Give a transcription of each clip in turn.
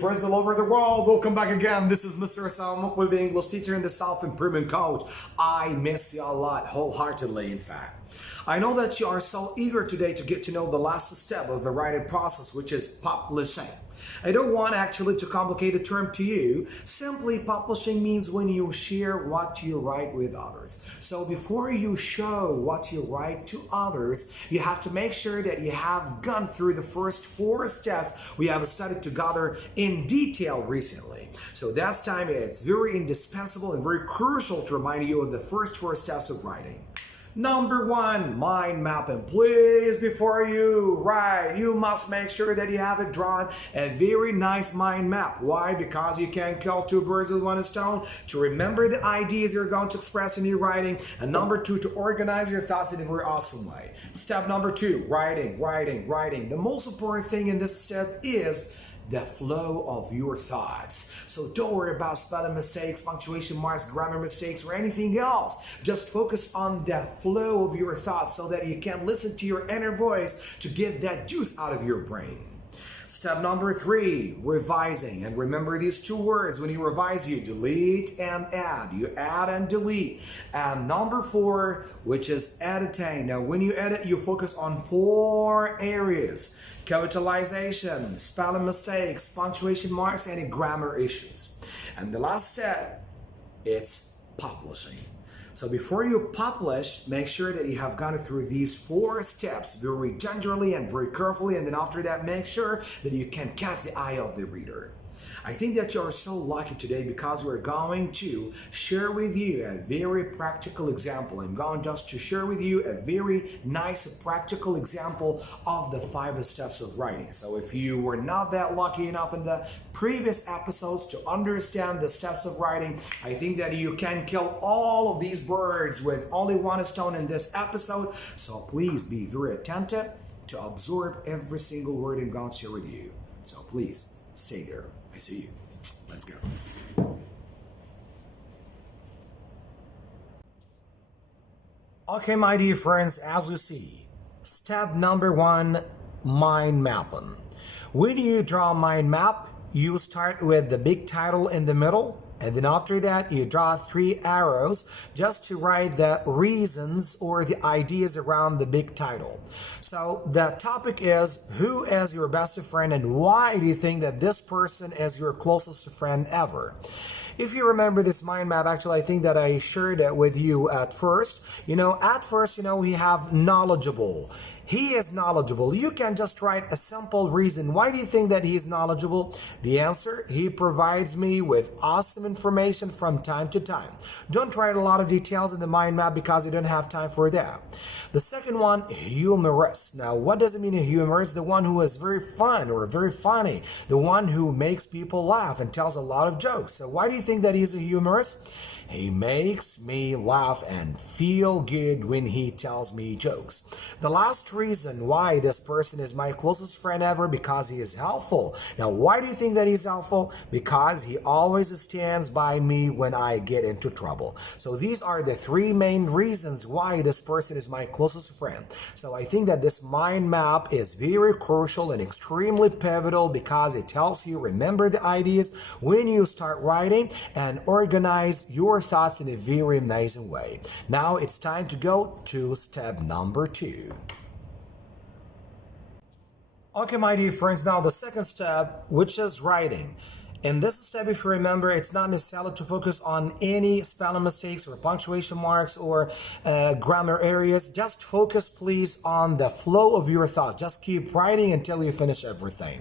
Friends all over the world, welcome back again. This is Mr. Osama, Muqbil, the English teacher and the self-improvement coach. I miss you a lot, wholeheartedly in fact. I know that you are so eager today to get to know the last step of the writing process, which is publishing. I don't want actually to complicate the term to you. Simply, publishing means when you share what you write with others. So before you show what you write to others, you have to make sure that you have gone through the first 4 steps we have studied together in detail recently. So that's time it's very indispensable and very crucial to remind you of the first 4 steps of writing. Number 1, mind mapping. Please, before you write, you must make sure that you have it drawn a very nice mind map. Why? Because you can kill 2 birds with 1 stone. To remember the ideas you're going to express in your writing. And number 2, to organize your thoughts in a very awesome way. Step number 2, writing. The most important thing in this step is the flow of your thoughts. So don't worry about spelling mistakes, punctuation marks, grammar mistakes, or anything else. Just focus on the flow of your thoughts so that you can listen to your inner voice to get that juice out of your brain. Step number 3, revising. And remember these 2 words. When you revise, you delete and add. You add and delete. And number 4, which is editing. Now, when you edit, you focus on 4 areas: capitalization, spelling mistakes, punctuation marks, and grammar issues. And the last step, it's publishing. So before you publish, make sure that you have gone through these 4 steps very gingerly and very carefully, and then after that, make sure that you can catch the eye of the reader. I think that you are so lucky today because we're going to share with you a very practical example. I'm going just to share with you a very nice practical example of the 5 steps of writing. So if you were not that lucky enough in the previous episodes to understand the steps of writing, I think that you can kill all of these birds with only 1 stone in this episode. So please be very attentive to absorb every single word I'm going to share with you. So please stay there. I see you. Let's go. Okay, my dear friends, as you see, step number 1, mind mapping. When you draw a mind map, you start with the big title in the middle, and then after that, you draw 3 arrows just to write the reasons or the ideas around the big title. So the topic is, who is your best friend and why do you think that this person is your closest friend ever? If you remember this mind map, actually, I think that I shared it with you at first. We have knowledgeable. He is knowledgeable. You can just write a simple reason. Why do you think that he is knowledgeable? The answer, he provides me with awesome information from time to time. Don't write a lot of details in the mind map because you don't have time for that. The second one, humorous. Now, what does it mean a humorous? The one who is very fun or very funny. The one who makes people laugh and tells a lot of jokes. So why do you think that he's a humorous? He makes me laugh and feel good when he tells me jokes. The last reason why this person is my closest friend ever, because he is helpful. Now, why do you think that he's helpful? Because he always stands by me when I get into trouble. So these are the 3 main reasons why this person is my closest friend. So I think that this mind map is very crucial and extremely pivotal because it helps you remember the ideas when you start writing and organize your thoughts in a very amazing way. Now it's time to go to step number 2. Okay, my dear friends, now the second step, which is writing. In this step, if you remember, it's not necessarily to focus on any spelling mistakes or punctuation marks or grammar areas. Just focus, please, on the flow of your thoughts. Just keep writing until you finish everything.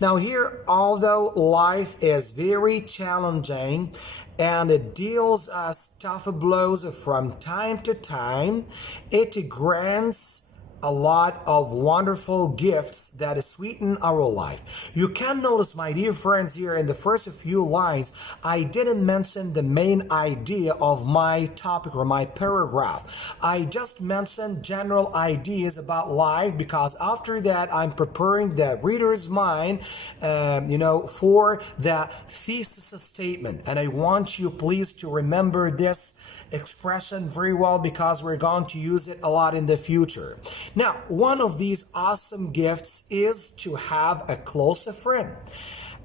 Now here, although life is very challenging and it deals us tough blows from time to time, it grants a lot of wonderful gifts that sweeten our life. You can notice, my dear friends, here in the first few lines, I didn't mention the main idea of my topic or my paragraph. I just mentioned general ideas about life, because after that I'm preparing the reader's mind for the thesis statement. And I want you please to remember this expression very well, because we're going to use it a lot in the future. Now, one of these awesome gifts is to have a close friend.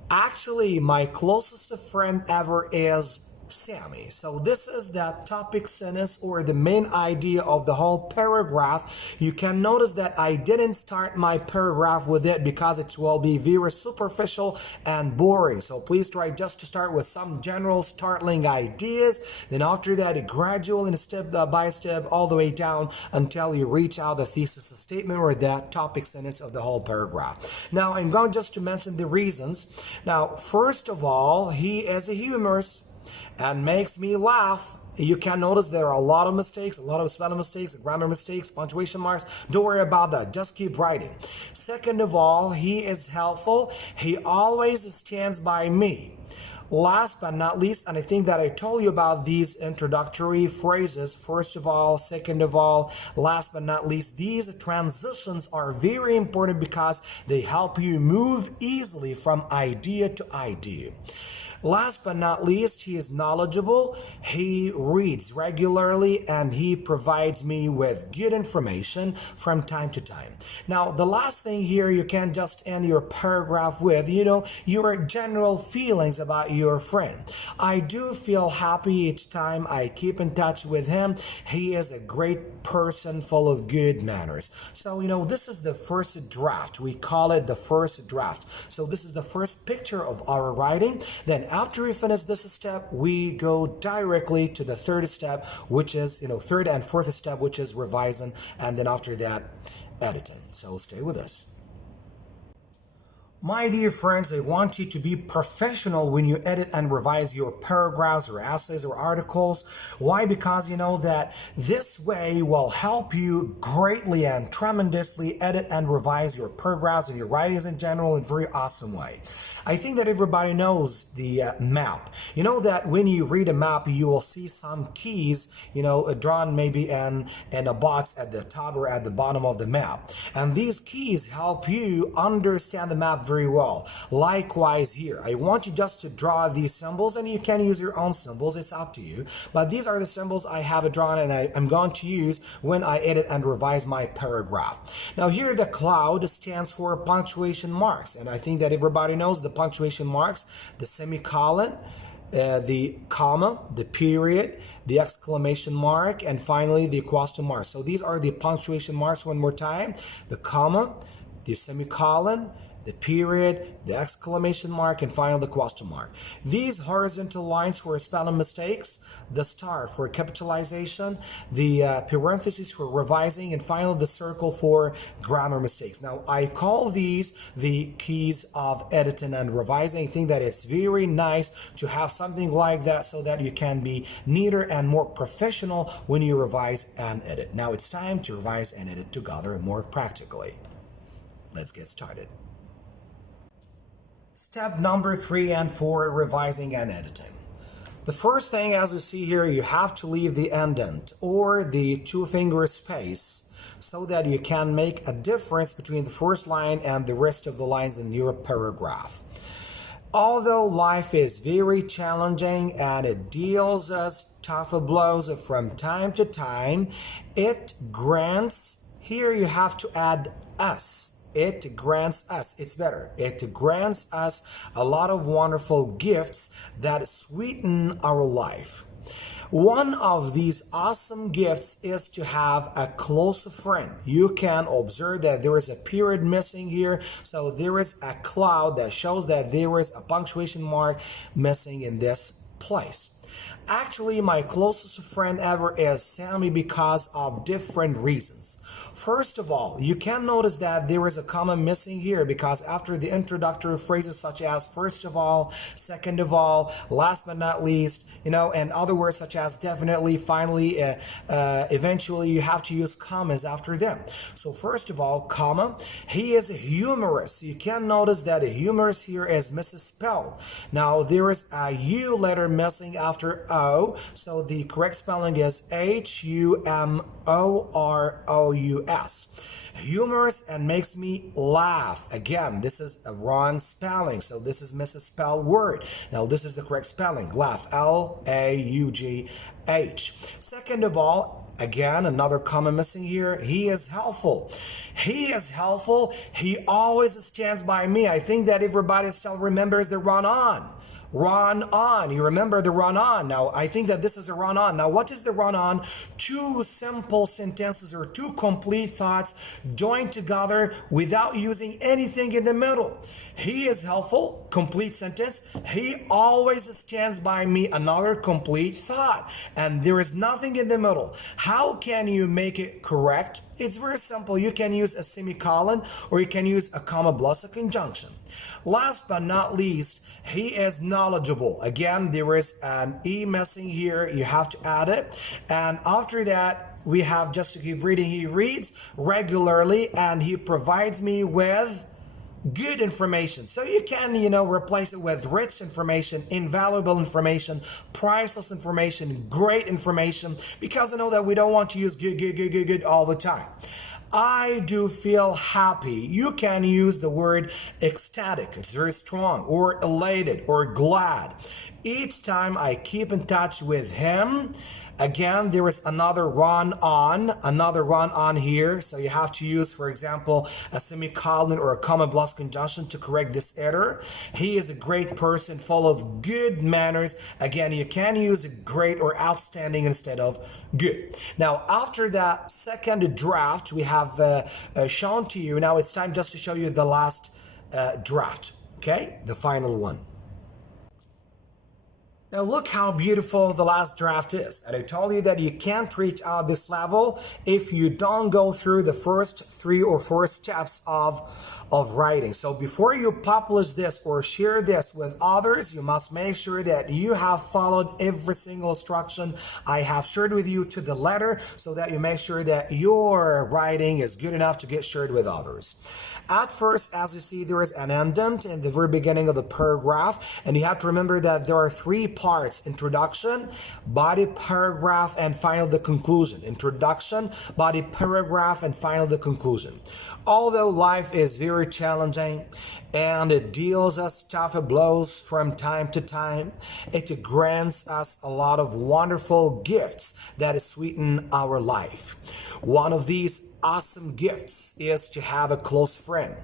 Actually, my closest friend ever is Sammy. So this is that topic sentence or the main idea of the whole paragraph. You can notice that I didn't start my paragraph with it because it will be very superficial and boring. So please try just to start with some general startling ideas. Then after that, gradually, step by step, all the way down until you reach out the thesis statement or that topic sentence of the whole paragraph. Now, I'm going just to mention the reasons. Now, first of all, he is a humorist and makes me laugh. You can notice there are a lot of mistakes, a lot of spelling mistakes, grammar mistakes, punctuation marks. Don't worry about that. Just keep writing. Second of all, he is helpful. He always stands by me. Last but not least, and I think that I told you about these introductory phrases, first of all, second of all, last but not least, these transitions are very important because they help you move easily from idea to idea. Last but not least, he is knowledgeable, he reads regularly, and he provides me with good information from time to time. Now, the last thing here, you can just end your paragraph with, your general feelings about your friend. I do feel happy each time I keep in touch with him. He is a great person full of good manners. So, this is the first draft. We call it the first draft. So this is the first picture of our writing. Then after we finish this step, we go directly to the third step, which is, third and fourth step, which is revising, and then after that, editing. So stay with us. My dear friends, I want you to be professional when you edit and revise your paragraphs or essays or articles. Why? Because you know that this way will help you greatly and tremendously edit and revise your paragraphs and your writings in general in a very awesome way. I think that everybody knows the map. You know that when you read a map, you will see some keys, drawn maybe in a box at the top or at the bottom of the map. And these keys help you understand the map very well. Likewise here, I want you just to draw these symbols, and you can use your own symbols, it's up to you. But these are the symbols I have drawn and I'm going to use when I edit and revise my paragraph. Now here the cloud stands for punctuation marks, and I think that everybody knows the punctuation marks, the semicolon, the comma, the period, the exclamation mark, and finally the question mark. So these are the punctuation marks one more time: the comma, the semicolon, the period, the exclamation mark, and finally the question mark. These horizontal lines for spelling mistakes, the star for capitalization, the parentheses for revising, and finally the circle for grammar mistakes. Now, I call these the keys of editing and revising. I think that it's very nice to have something like that so that you can be neater and more professional when you revise and edit. Now, it's time to revise and edit together more practically. Let's get started. Step number 3 and 4, revising and editing. The first thing, as you see here, you have to leave the indent or the two-finger space so that you can make a difference between the first line and the rest of the lines in your paragraph. Although life is very challenging and it deals us tough blows from time to time, it grants, here you have to add us. It grants us, it's better, it grants us a lot of wonderful gifts that sweeten our life. One of these awesome gifts is to have a close friend. You can observe that there is a period missing here, so there is a cloud that shows that there is a punctuation mark missing in this place. Actually, my closest friend ever is Sammy because of different reasons. First of all, you can notice that there is a comma missing here because after the introductory phrases such as first of all, second of all, last but not least, and other words such as definitely, finally, eventually, you have to use commas after them. So first of all, comma, he is a humorous. You can notice that a humorous here is misspelled. Now, there is a U letter missing after O, so the correct spelling is Humorous. Humorous and makes me laugh. Again, this is a wrong spelling, so this is misspelled word. Now, this is the correct spelling. Laugh, L-A-U-G-H. Second of all, again, another comma missing here. He is helpful. He is helpful. He always stands by me. I think that everybody still remembers the run on. Run on. You remember the run on. Now, I think that this is a run on. Now, what is the run on? Two simple sentences or two complete thoughts joined together without using anything in the middle. He is helpful. Complete sentence. He always stands by me. Another complete thought. And there is nothing in the middle. How can you make it correct? It's very simple. You can use a semicolon or you can use a comma plus a conjunction. Last but not least, he is knowledgeable. Again, there is an E missing here. You have to add it. And after that, we have, just to keep reading, he reads regularly and he provides me with good information. So you can, replace it with rich information, invaluable information, priceless information, great information, because I know that we don't want to use good all the time. I do feel happy. You can use the word ecstatic. It's very strong. Or elated or glad. Each time I keep in touch with him, again, there is another run on here. So you have to use, for example, a semicolon or a comma plus conjunction to correct this error. He is a great person full of good manners. Again, you can use great or outstanding instead of good. Now, after that second draft we have shown to you, now it's time just to show you the last draft, okay? The final one. Now look how beautiful the last draft is. And I told you that you can't reach out this level if you don't go through the first 3 or 4 steps of writing. So before you publish this or share this with others, you must make sure that you have followed every single instruction I have shared with you to the letter, so that you make sure that your writing is good enough to get shared with others. At first, as you see, there is an indent in the very beginning of the paragraph, and you have to remember that there are 3 parts: introduction, body, paragraph, and finally the conclusion. Introduction, body, paragraph, and finally the conclusion. Although life is very challenging and it deals us tough blows from time to time, it grants us a lot of wonderful gifts that sweeten our life. One of these awesome gifts is to have a close friend.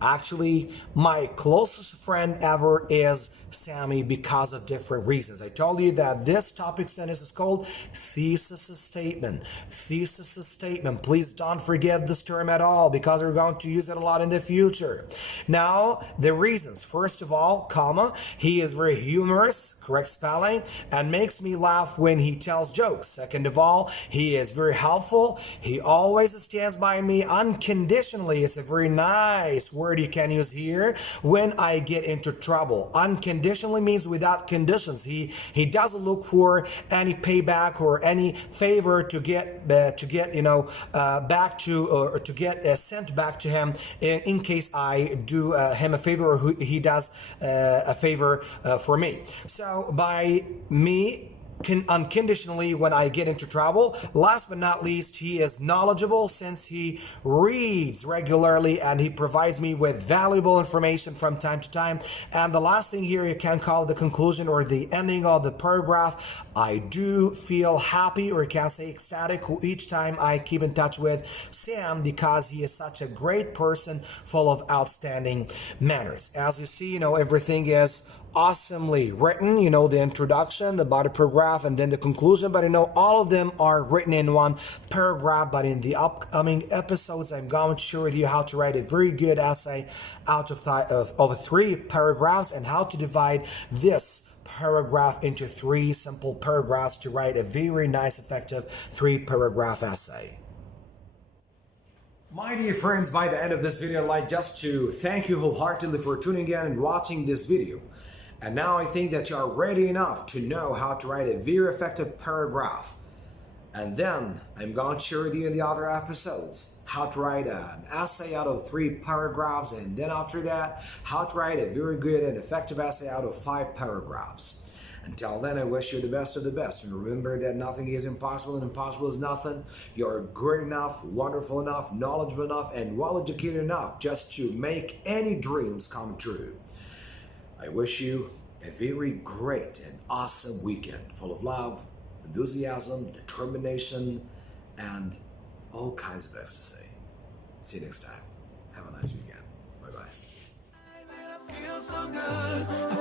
Actually, my closest friend ever is Sammy because of different reasons. I told you that this topic sentence is called Thesis Statement. Thesis Statement. Please don't forget this term at all because we're going to use it a lot in the future. Now, the reasons. First of all, comma, he is very humorous, correct spelling, and makes me laugh when he tells jokes. Second of all, he is very helpful. He always stands by me unconditionally. It's a very nice word you can use here when I get into trouble. Unconditionally means without conditions. He doesn't look for any payback or any favor to get back to, or to get sent back to him in case I do him a favor or he does a favor for me. So by me unconditionally when I get into trouble. Last but not least, he is knowledgeable since he reads regularly and he provides me with valuable information from time to time. And the last thing here, you can call the conclusion or the ending of the paragraph. I do feel happy, or you can say ecstatic, each time I keep in touch with Sam because he is such a great person full of outstanding manners. As you see, everything is awesomely written. You know, the introduction, the body paragraph, and then the conclusion. But you know, all of them are written in one paragraph. But in the upcoming episodes, I'm going to share with you how to write a very good essay out of 3 paragraphs, and how to divide this paragraph into 3 simple paragraphs to write a very nice, effective 3-paragraph essay. My dear friends, by the end of this video, I'd like just to thank you wholeheartedly for tuning in and watching this video. And now I think that you are ready enough to know how to write a very effective paragraph. And then I'm going to share with you in the other episodes how to write an essay out of 3 paragraphs, and then after that, how to write a very good and effective essay out of 5 paragraphs. Until then, I wish you the best of the best. And remember that nothing is impossible, and impossible is nothing. You're great enough, wonderful enough, knowledgeable enough, and well-educated enough just to make any dreams come true. I wish you a very great and awesome weekend full of love, enthusiasm, determination, and all kinds of ecstasy. See you next time. Have a nice weekend. Bye-bye.